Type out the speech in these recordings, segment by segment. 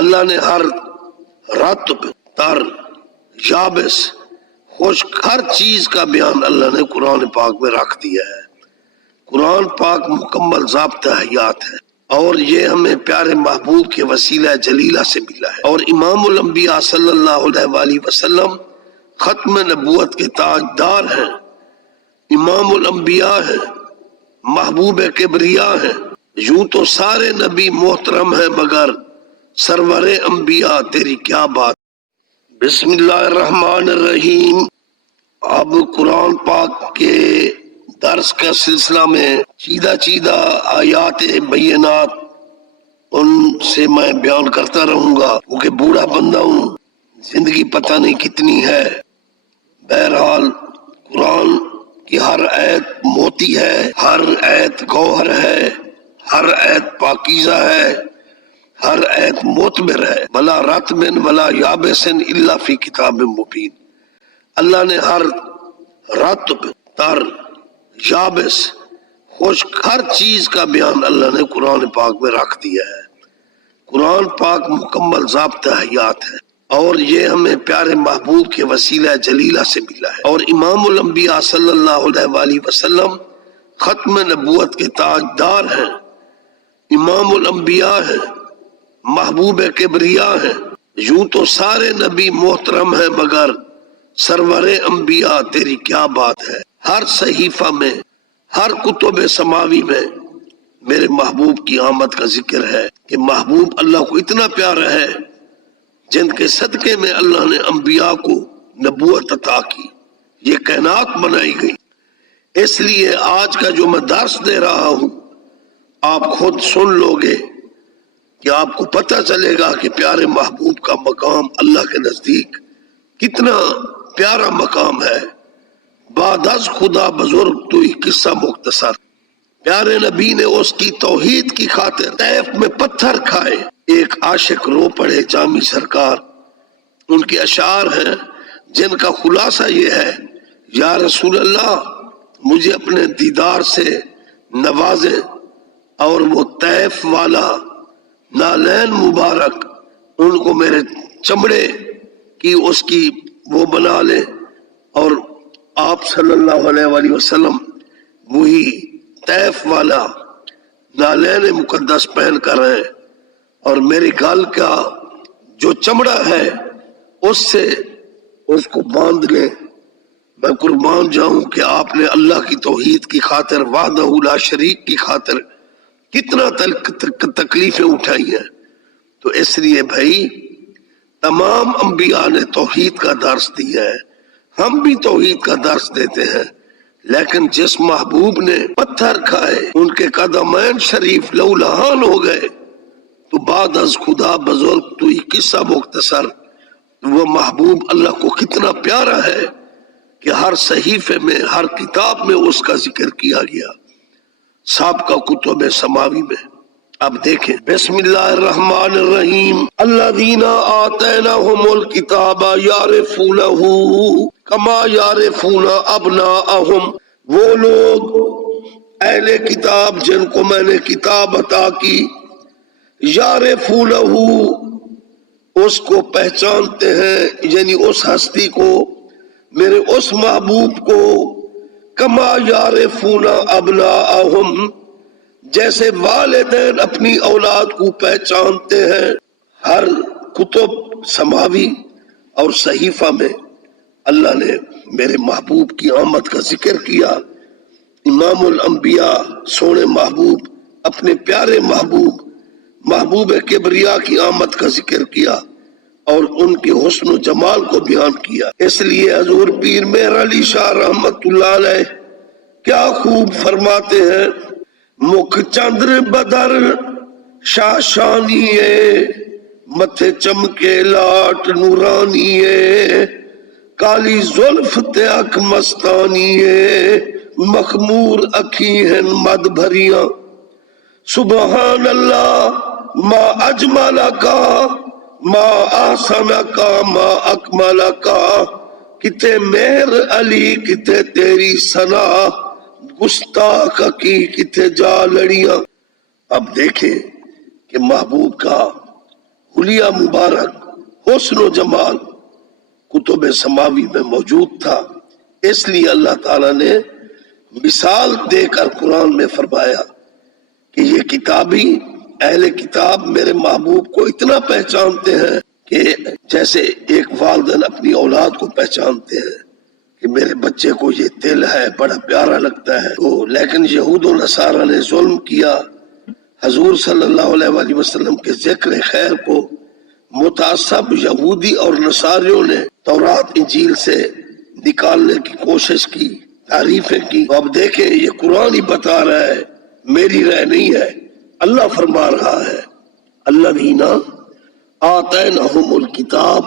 اللہ نے ہر رطب، تر، یابس، خشک ہر چیز کا بیان اللہ نے قرآن پاک میں رکھ دیا ہے۔ قرآن پاک مکمل ضابطہ حیات ہے اور یہ ہمیں پیارے محبوب کے وسیلہ جلیلہ سے ملا ہے، اور امام الانبیاء صلی اللہ علیہ وآلہ وسلم ختم نبوت کے تاجدار ہیں، امام الانبیاء ہیں، محبوب کبریا ہیں۔ یوں تو سارے نبی محترم ہیں مگر سرور انبیاء تیری کیا بات۔ بسم اللہ الرحمن الرحیم۔ اب قرآن پاک کے درس کا سلسلہ میں چیدہ آیات بینات ان سے میں بیان کرتا رہوں گا، کیونکہ بوڑھا بندہ ہوں، زندگی پتہ نہیں کتنی ہے۔ بہرحال قرآن کی ہر ایت موتی ہے، ہر ایت گوہر ہے، ہر ایت پاکیزہ ہے، ہر ایت معتبر ہے۔ ولا رطب ولا یابس الا فی کتاب مبین۔ اللہ نے ہر رطب، تر، یابس، خشک ہر چیز کا بیان اللہ نے قرآن پاک میں رکھ دیا ہے۔ قرآن پاک مکمل ضابطہ حیات ہے اور یہ ہمیں پیارے محبوب کے وسیلہ جلیلہ سے ملا ہے، اور امام الانبیاء صلی اللہ علیہ وآلہ وسلم ختم نبوت کے تاجدار ہیں، امام الانبیاء ہیں، محبوب کبریا ہیں۔ یوں تو سارے نبی محترم ہیں مگر سرور انبیاء تیری کیا بات ہے۔ ہر صحیفہ میں، ہر کتب سماوی میں میرے محبوب کی آمد کا ذکر ہے کہ محبوب اللہ کو اتنا پیارا ہے جن کے صدقے میں اللہ نے انبیاء کو نبوت عطا کی، یہ کائنات بنائی گئی۔ اس لیے آج کا جو میں درس دے رہا ہوں آپ خود سن لو گے کہ آپ کو پتہ چلے گا کہ پیارے محبوب کا مقام اللہ کے نزدیک کتنا پیارا مقام ہے۔ بعد از خدا بزرگ تو ہی قصہ مختصر۔ پیارے نبی نے اس کی توحید کی خاطر طیف میں پتھر کھائے۔ ایک عاشق رو پڑے جامی سرکار، ان کے اشعار ہیں جن کا خلاصہ یہ ہے: یا رسول اللہ مجھے اپنے دیدار سے نوازے اور وہ طیف والا نالین مبارک ان کو میرے چمڑے کی اس کی وہ بنا لے، اور آپ صلی اللہ علیہ وآلہ وسلم وہی طیف والا نالین مقدس پہن کر ہیں، اور میری گال کا جو چمڑا ہے اس سے اس کو باندھ لیں۔ میں قربان جاؤں کہ آپ نے اللہ کی توحید کی خاطر، وحدہ لا شریک کی خاطر کتنا تکلیفیں اٹھائی ہیں۔ تو اس لیے بھائی تمام انبیاء نے توحید کا درس دیا ہے، ہم بھی توحید کا درس دیتے ہیں، لیکن جس محبوب نے پتھر کھائے ان کے قدمین شریف لہولہان ہو گئے، تو بعد از خدا بزرگ تو ہی قصہ مختصر۔ وہ محبوب اللہ کو کتنا پیارا ہے کہ ہر صحیفے میں، ہر کتاب میں اس کا ذکر کیا گیا، سابقہ کتب سماوی میں۔ اب دیکھیں بسم اللہ الرحمن الرحیم۔ الذین آتیناہم الکتاب یعرفونہ کما یعرفون ابناءہم۔ وہ لوگ اہل کتاب جن کو میں نے کتاب عطا کی، یعرفونہ اس کو پہچانتے ہیں، یعنی اس ہستی کو، میرے اس محبوب کو، کما یعرفون ابناءہم جیسے والدین اپنی اولاد کو پہچانتے ہیں۔ ہر کتب سماوی اور صحیفہ میں اللہ نے میرے محبوب کی آمد کا ذکر کیا۔ امام الانبیاء سونے محبوب، اپنے پیارے محبوب، محبوب کبریا کی آمد کا ذکر کیا اور ان کے حسن و جمال کو بیان کیا۔ اس لیے حضور پیر مہر علی شاہ رحمت اللہ علیہ کیا خوب فرماتے ہیں: مکھ چندر بدر شاشانی ہے، متھے چمکے لاٹ نورانی ہے، کالی زلف تے اک مستانی ہے، مخمور اکھی ہیں مد بھریاں۔ سبحان اللہ ما اجمل کا ما احسن کا ما اکمل کا، کتے مہر علی کتے تیری ثنا، گستاخ کی کتے جا لڑیاں۔ اب دیکھیں کہ محبوب کا حلیہ مبارک، حسن و جمال کتب سماوی میں موجود تھا، اس لیے اللہ تعالیٰ نے مثال دے کر قرآن میں فرمایا کہ یہ کتابی اہل کتاب میرے محبوب کو اتنا پہچانتے ہیں کہ جیسے ایک والدین اپنی اولاد کو پہچانتے ہیں کہ میرے بچے کو یہ دل ہے، بڑا پیارا لگتا ہے۔ تو لیکن یہود و نصارہ نے ظلم کیا، حضور صلی اللہ علیہ وآلہ وسلم کے ذکر خیر کو متعصب یہودی اور نصاریوں نے تورات انجیل سے نکالنے کی کوشش کی، تعریفیں کی۔ اب دیکھیں یہ قرآن ہی بتا رہا ہے، میری رائے نہیں ہے، اللہ فرما رہا ہے الذین آتیناہم الکتاب،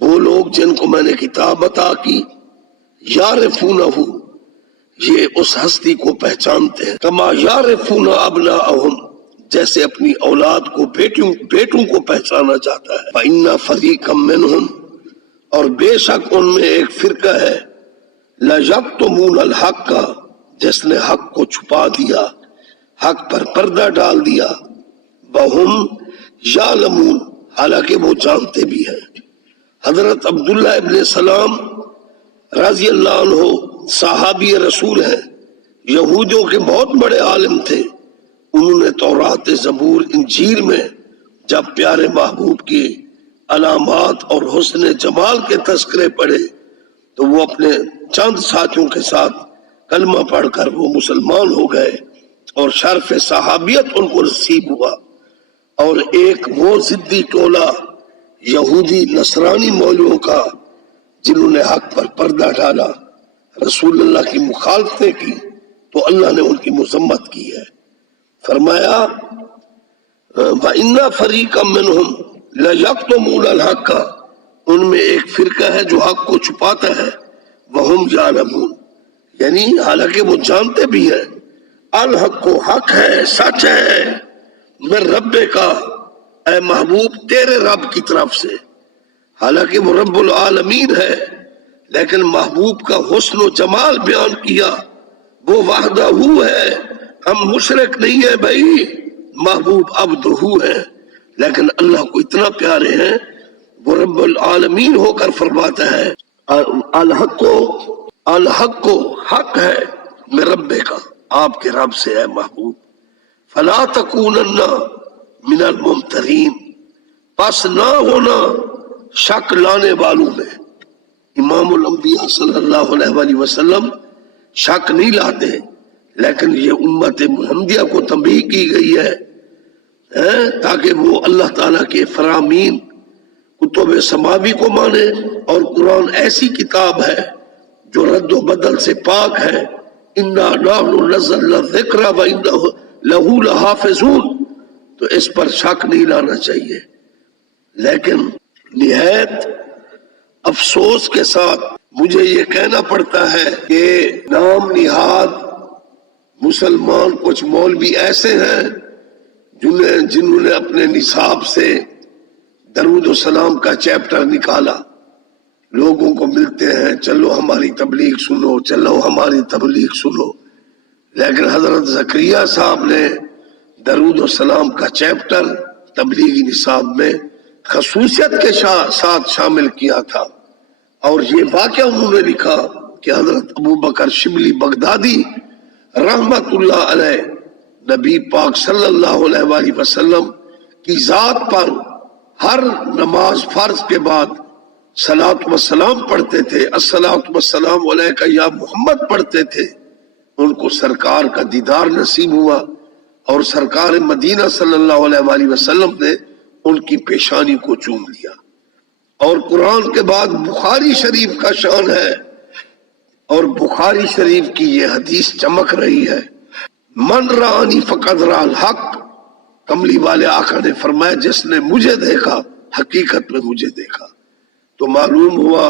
وہ لوگ جن کو میں نے کتاب عطا کی، یعرفونہ، یہ اس ہستی کو پہچانتے ہیں، کما یعرفون ابناءہم، جیسے اپنی اولاد کو بیٹوں کو پہچانا جاتا ہے۔ فإن فریقا منہم، اور بے شک ان میں ایک فرقہ ہے، لَيَكْتُمُونَ الْحَقَّ، جس نے حق کو چھپا دیا، حق پر پردہ ڈال دیا، وَهُمْ يَعْلَمُونَ، حالانکہ وہ جانتے بھی ہیں۔ حضرت عبداللہ ابن سلام رضی اللہ عنہ صحابی رسول ہیں، یہودیوں کے بہت بڑے عالم تھے۔ انہوں نے تورات، زبور، انجیل میں جب پیارے محبوب کی علامات اور حسن جمال کے تذکرے پڑھے تو وہ اپنے چند ساتھیوں کے ساتھ کلمہ پڑھ کر وہ مسلمان ہو گئے اور شرف صحابیت ان کو نصیب ہوا۔ اور ایک وہ ضدی ٹولہ یہودی نصرانی مولویوں کا جنہوں نے حق پر پردہ ڈالا، رسول اللہ کی مخالفتیں کی، تو اللہ نے ان کی مذمت کی ہے۔ فرمایا وَإِنَّ فَرِيقًا مِّنْهُمْ لَيَكْتُمُونَ الْحَقَّ، ان میں ایک فرقہ ہے جو حق کو چھپاتا ہے، وَهُمْ يَعْلَمُونَ، یعنی حالانکہ وہ جانتے بھی ہیں، الحق کو حق ہے، سچ ہے، من رب کا، اے محبوب تیرے رب کی طرف سے، حالانکہ وہ رب العالمین ہے، لیکن محبوب کا حسن و جمال بیان کیا، وہ وحدہ ہے، ہم مشرک نہیں ہیں بھائی، محبوب عبدہ ہے، لیکن اللہ کو اتنا پیارے ہیں، وہ رب العالمین ہو کر فرماتا ہے الحق کو حق ہے میں رب کا، آپ کے رب سے ہے محبوب، فلا تکونن من الممترین، پس نہ ہونا شک لانے والوں میں۔ امام الانبیاء صلی اللہ علیہ وآلہ وسلم شک نہیں لاتے، لیکن یہ امت محمدیہ کو تنبیہ کی گئی ہے تاکہ وہ اللہ تعالیٰ کے فرامین کتب سماوی کو مانے، اور قرآن ایسی کتاب ہے جو رد و بدل سے پاک ہے، انا نحن نزلنا الذکر وإنا لہ لحافظون، تو اس پر شک نہیں لانا چاہیے۔ لیکن نہایت افسوس کے ساتھ مجھے یہ کہنا پڑتا ہے کہ نام نہاد مسلمان کچھ مولوی ایسے ہیں جنہوں نے اپنے نصاب سے درود و سلام کا چیپٹر نکالا، لوگوں کو ملتے ہیں، چلو ہماری تبلیغ سنو، چلو ہماری تبلیغ سنو، لیکن حضرت زکریا صاحب نے درود و سلام کا چیپٹر تبلیغی نصاب میں خصوصیت کے ساتھ شامل کیا تھا، اور یہ واقعہ انہوں نے لکھا کہ حضرت ابوبکر شبلی بغدادی رحمت اللہ علیہ نبی پاک صلی اللہ علیہ وآلہ وسلم کی ذات پر ہر نماز فرض کے بعد صلاۃ و سلام پڑھتے تھے، الصلاۃ والسلام علیک یا محمد پڑھتے تھے۔ ان کو سرکار کا دیدار نصیب ہوا، اور سرکار مدینہ صلی اللہ علیہ وآلہ وسلم نے ان کی پیشانی کو چوم لیا۔ اور قرآن کے بعد بخاری شریف کا شان ہے، اور بخاری شریف کی یہ حدیث چمک رہی ہے، من رانی فقد را الحق، کملی والے آقا نے فرمایا جس نے مجھے دیکھا حقیقت میں مجھے دیکھا۔ تو معلوم ہوا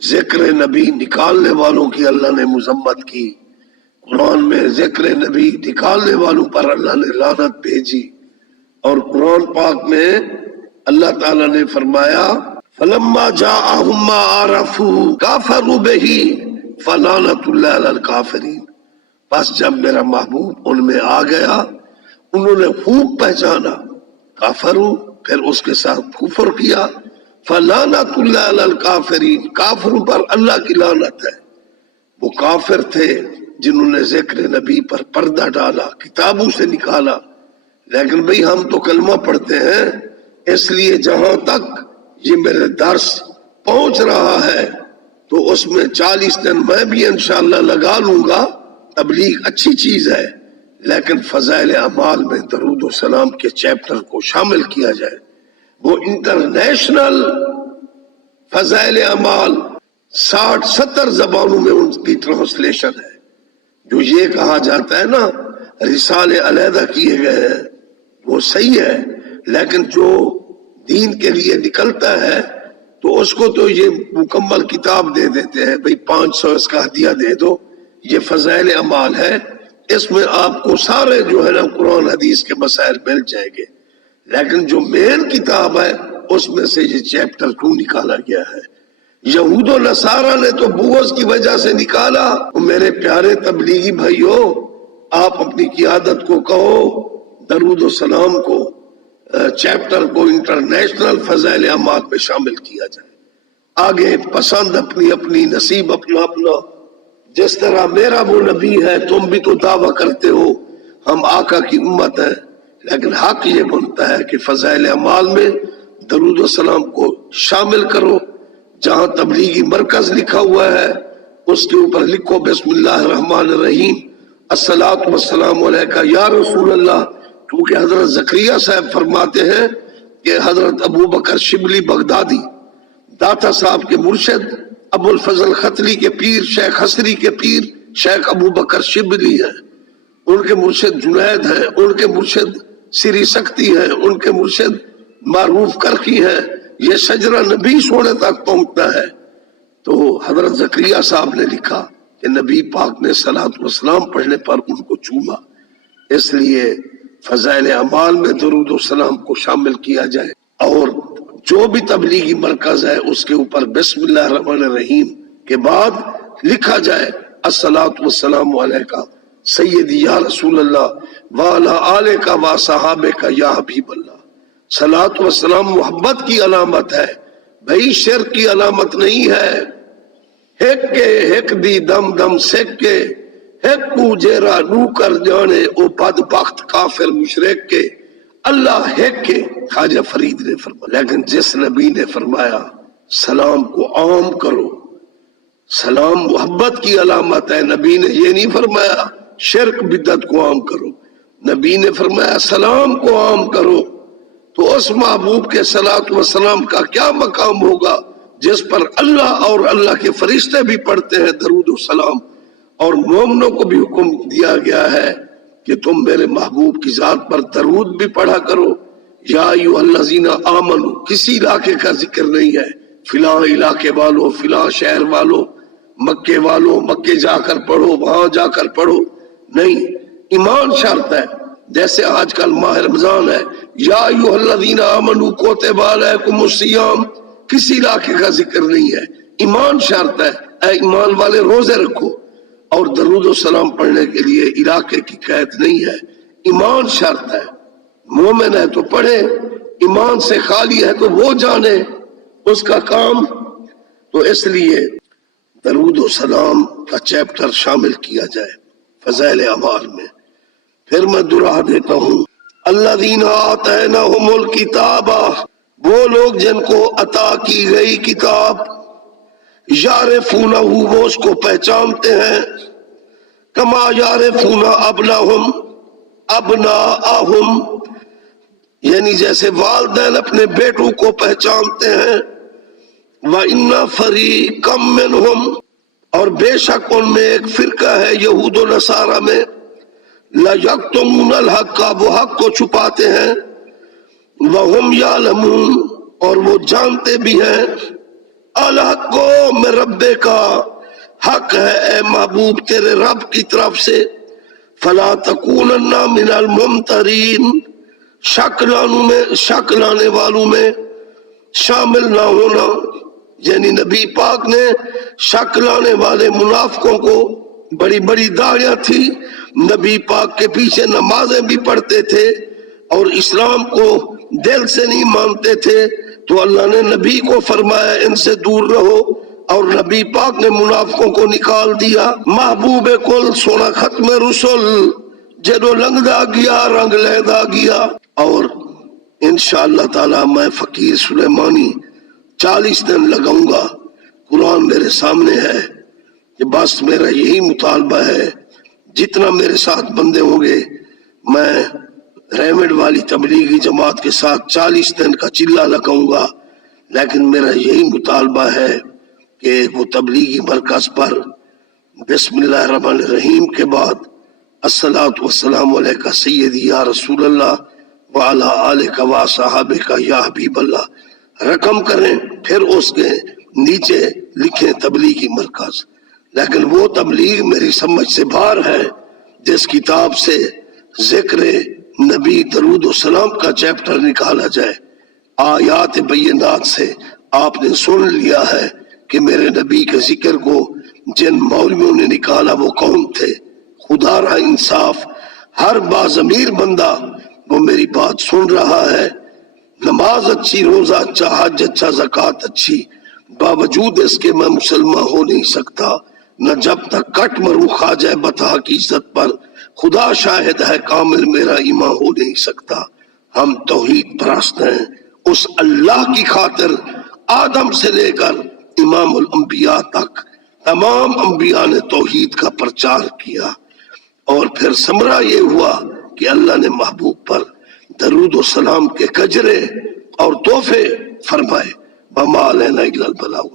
ذکر نبی نکالنے والوں کی اللہ نے مذمت کی، قرآن میں ذکر نبی نکالنے والوں پر اللہ نے لعنت بھیجی، اور قرآن پاک میں اللہ تعالیٰ نے فرمایا فلما جاءہم ما عرفوا کافروا بہ فلعنت اللہ علی الکافرین، بس جب میرا محبوب ان میں آ گیا انہوں نے خوب پہچانا، کافروا پھر اس کے ساتھ کفر کیا، فلعنت اللہ علی الکافرین، کافروں پر اللہ کی لعنت ہے۔ وہ کافر تھے جنہوں نے ذکر نبی پر پردہ ڈالا، کتابوں سے نکالا، لیکن بھئی ہم تو کلمہ پڑھتے ہیں، اس لیے جہاں تک یہ میرے درس پہنچ رہا ہے تو اس میں 40 دن میں بھی انشاءاللہ لگا لوں گا۔ تبلیغ اچھی چیز ہے، لیکن فضائل اعمال میں درود و سلام کے چیپٹر کو شامل کیا جائے۔ وہ انٹرنیشنل فضائل اعمال 60-70 زبانوں میں ان کی ٹرانسلیشن ہے۔ جو یہ کہا جاتا ہے نا رسالے علیحدہ کیے گئے ہیں وہ صحیح ہے، لیکن جو دین کے لیے نکلتا ہے تو اس کو تو یہ مکمل کتاب دے دیتے ہیں، بھئی 500 اس کا ہدیہ دے دو، یہ فضائل اعمال ہے، اس میں آپ کو سارے جو ہے نا قرآن حدیث کے مسائل مل جائیں گے، لیکن جو مین کتاب ہے اس میں سے یہ چیپٹر 2 نکالا گیا ہے۔ یہود و نصارہ نے تو بغض کی وجہ سے نکالا۔ میرے پیارے تبلیغی بھائیو، آپ اپنی قیادت کو کہو درود و سلام کو چیپٹر کو انٹرنیشنل فضائل اعمال میں شامل کیا جائے۔ آگے پسند اپنی اپنی، نصیب اپنا اپنا، جس طرح میرا وہ نبی ہے، تم بھی تو دعویٰ کرتے ہو ہم آقا کی امت ہیں، لیکن حق یہ بنتا ہے کہ فضائل اعمال میں درود و سلام کو شامل کرو۔ جہاں تبلیغی مرکز لکھا ہوا ہے اس کے اوپر لکھو بسم اللہ الرحمن الرحیم الصلاۃ والسلام علیکہ یا رسول اللہ، کیونکہ حضرت زکریا صاحب فرماتے ہیں کہ حضرت ابو بکر شبلی بغدادی داتا صاحب کے مرشد، ابو الفضل ختلی کے پیر، شیخ حسری کے پیر شیخ ابو بکر شبلی ہیں، ان کے مرشد جنید ہیں، ان کے مرشد سری سکتی ہیں، ان کے مرشد معروف کرخی ہیں، یہ شجرہ نبی سونے تک پہنچتا ہے۔ تو حضرت زکریا صاحب نے لکھا کہ نبی پاک نے صلاۃ و سلام پڑھنے پر ان کو چوما، اس لیے فضائل اعمال میں درود و سلام کو شامل کیا جائے، اور جو بھی تبلیغی مرکز ہے اس کے اوپر بسم اللہ الرحمن الرحیم کے بعد لکھا جائے الصلاۃ والسلام علیکہ سیدی یا رسول اللہ وعلی آلکہ و صحابکہ یا حبیب اللہ۔ صلاۃ و سلام محبت کی علامت ہے بھئی، شرک کی علامت نہیں ہے۔ ہک کے ہک دی دم دم سک کے ہک کو جیرا نو کر جانے او بدبخت کافر مشرک کے اللہ ہک کے، خواجہ فرید نے فرمایا۔ لیکن جس نبی نے فرمایا سلام کو عام کرو، سلام محبت کی علامت ہے، نبی نے یہ نہیں فرمایا شرک بدعت کو عام کرو، نبی نے فرمایا سلام کو عام کرو۔ تو اس محبوب کے صلاۃ و سلام کا کیا مقام ہوگا جس پر اللہ اور اللہ کے فرشتے بھی پڑھتے ہیں درود و سلام، اور مومنوں کو بھی حکم دیا گیا ہے کہ تم میرے محبوب کی ذات پر درود بھی پڑھا کرو۔ یا ایھا الذین آمنو، کسی علاقے کا ذکر نہیں ہے، فلاں علاقے والوں، فلاں شہر والوں، مکے والوں، مکے جا کر پڑھو، وہاں جا کر پڑھو، نہیں، ایمان شرط ہے۔ جیسے آج کل ماہ رمضان ہے، یا ایھا الذین آمنو کتب علیکم الصیام، کسی علاقے کا ذکر نہیں ہے، ایمان شرط ہے، اے ایمان والے روزے رکھو، اور درود و سلام پڑھنے کے لیے علاقے کی قید نہیں ہے، ایمان شرط ہے۔ مومن ہے تو پڑھے، ایمان سے خالی ہے تو وہ جانے اس کا کام۔ تو اس لیے درود و سلام کا چیپٹر شامل کیا جائے فضائل اعمال میں۔ پھر میں دہرا دیتا ہوں، الذین آتیناہم الکتاب، وہ لوگ جن کو عطا کی گئی کتاب، یعرفونہ، وہ اس کو پہچانتے ہیں، کما یعرفون ابناءہم، یعنی جیسے والدین اپنے بیٹوں کو پہچانتے ہیں، وَإِنَّ فَرِيقًا مِّنْهُمْ، اور بے شک ان میں ایک فرقہ ہے یہود و نصارہ میں، لَيَكْتُمُونَ الْحَقَّ، وہ حق کو چھپاتے ہیں، وَهُمْ يَعْلَمُونَ، اور وہ جانتے بھی ہیں، الحق من ربک، حق ہے اے محبوب تیرے رب کی طرف سے، فلا تکونن من الممترین، شک لانے والوں میں شامل نہ ہونا، یعنی نبی پاک نے شک لانے والے منافقوں کو، بڑی بڑی داڑیاں تھی، نبی پاک کے پیچھے نمازیں بھی پڑھتے تھے اور اسلام کو دل سے نہیں مانتے تھے تو اللہ نے نبی کو فرمایا ان سے دور رہو، اور نبی پاک نے منافقوں کو نکال دیا۔ محبوب کل سونا ختم رسول جدو لنگدا گیا رنگ لیدا گیا۔ اور انشاءاللہ تعالی میں فقیر سلیمانی 40 دن لگاؤں گا۔ قرآن میرے سامنے ہے کہ بس میرا یہی مطالبہ ہے، جتنا میرے ساتھ بندے ہوں گے میں ریمڈ والی تبلیغی جماعت کے ساتھ 40 دن کا چلہ لگاؤں گا، لیکن میرا یہی مطالبہ ہے کہ وہ تبلیغی مرکز پر بسم اللہ الرحمن الرحیم کے بعد الصلاۃ والسلام علیکہ سیدی یا رسول اللہ وعلی آلک و صحابک یا حبیب اللہ رقم کریں، پھر اس کے نیچے لکھیں تبلیغی مرکز۔ لیکن وہ تبلیغ میری سمجھ سے باہر ہے جس کتاب سے ذکر نبی درود و سلام کا چیپٹر نکالا جائے۔ آیات بینات سے آپ نے سن لیا ہے کہ میرے نبی کے ذکر کو جن مولویوں نے نکالا وہ کون تھے۔ خدا را انصاف، ہر باضمیر بندہ وہ میری بات سن رہا ہے، نماز اچھی، روزہ اچھا، حج اچھا، زکوٰۃ اچھی، باوجود اس کے میں مسلمان ہو نہیں سکتا، نہ جب تک کٹ مروں خواجہ بطحہ کی عزت پر، خدا شاہد ہے کامل میرا ایمان ہو نہیں سکتا۔ ہم توحید پرست ہیں، اس اللہ کی خاطر آدم سے لے کر امام الانبیاء تک تمام انبیاء نے توحید کا پرچار کیا، اور پھر ثمرہ یہ ہوا کہ اللہ نے محبوب پر درود و سلام کے کجرے اور تحفے فرمائے۔ وما علینا الا البلاغ۔